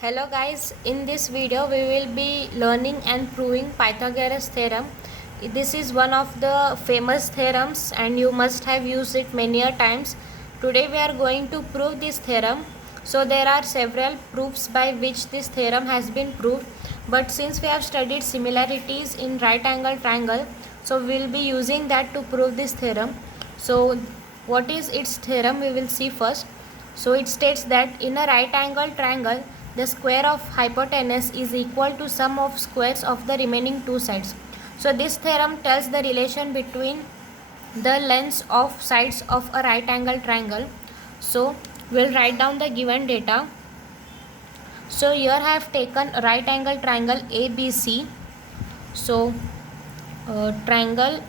Hello guys, in this video we will be learning and proving Pythagoras theorem. This is one of the famous theorems and you must have used it many a times. Today we are going to prove this theorem. So there are several proofs by which this theorem has been proved, but since we have studied similarities in right angle triangle, so we will be using that to prove this theorem. So what is its theorem we will see first. So it states that in a right angle triangle, the square of hypotenuse is equal to sum of squares of the remaining two sides. So this theorem tells the relation between the lengths of sides of a right angle triangle. So we'll write down the given data. So here I have taken a right angle triangle ABC. So triangle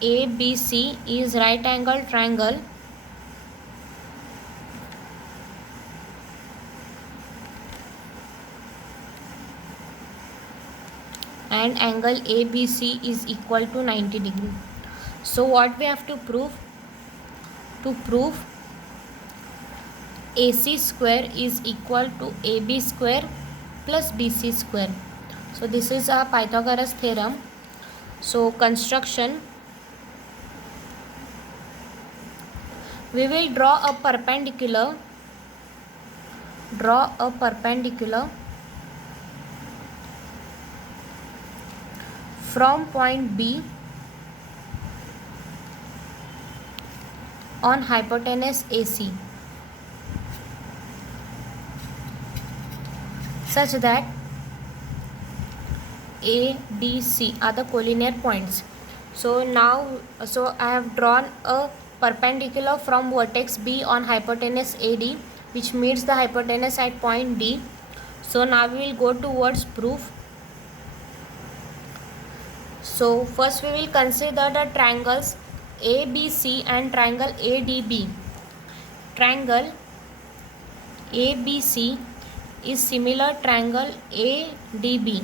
ABC is right angle triangle and angle ABC is equal to 90 degree. So what we have to prove? To prove AC square is equal to AB square plus BC square. So this is a Pythagoras theorem. So construction, we will draw a perpendicular from point B on hypotenuse AC such that A, B, C are the collinear points. So I have drawn a perpendicular from vertex B on hypotenuse AD, which meets the hypotenuse at point D. So now we will go towards proof. So first we will consider the triangles ABC and triangle ADB. Triangle ABC is similar triangle ADB.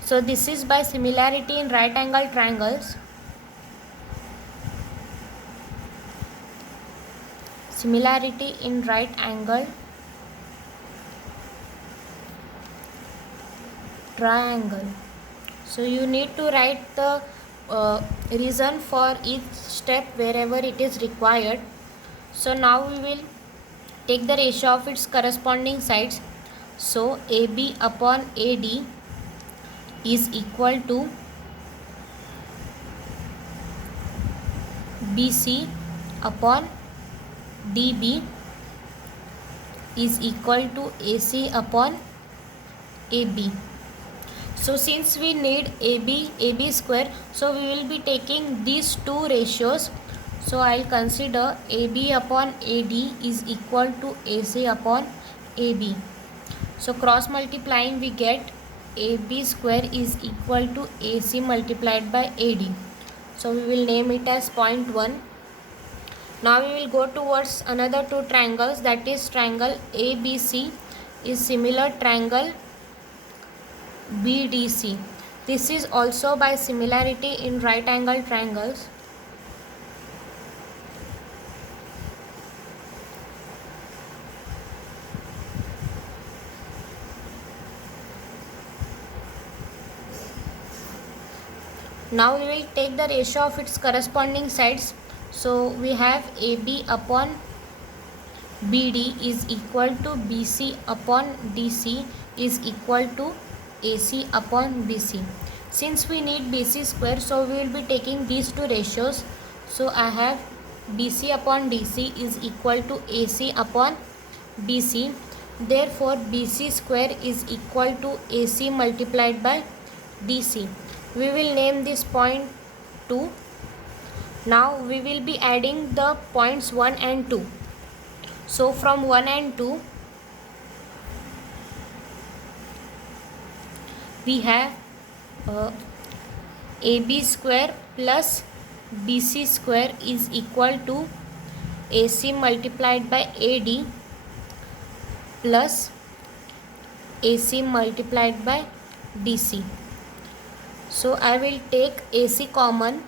So this is by similarity in right angle triangles. Similarity in right angle triangle. So you need to write the reason for each step wherever it is required. So now we will take the ratio of its corresponding sides. So AB upon AD is equal to BC upon DB is equal to AC upon AB. So since we need AB square, so we will be taking these two ratios. So I'll consider AB upon AD is equal to AC upon AB. So cross multiplying we get AB square is equal to AC multiplied by AD. So we will name it as 0.1. Now we will go towards another two triangles, that is triangle ABC is similar triangle BDC. This is also by similarity in right angle triangles. Now we will take the ratio of its corresponding sides. So we have AB upon BD is equal to BC upon DC is equal to AC upon BC. Since we need BC square, so we will be taking these two ratios. So I have BC upon DC is equal to AC upon BC. Therefore BC square is equal to AC multiplied by DC. We will name this point 2. Now we will be adding the points 1 and 2. So from 1 and 2 we have AB square plus BC square is equal to AC multiplied by AD plus AC multiplied by DC. So I will take AC common,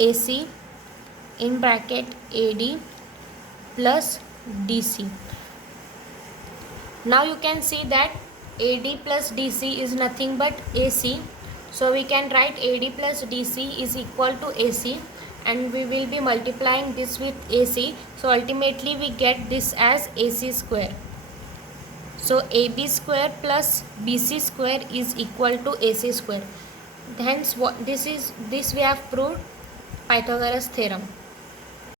AC in bracket AD plus DC. Now you can see that AD plus DC is nothing but AC. So we can write AD plus DC is equal to AC, and we will be multiplying this with AC. So ultimately we get this as AC square. So AB square plus BC square is equal to AC square. Hence this we have proved Pythagoras theorem.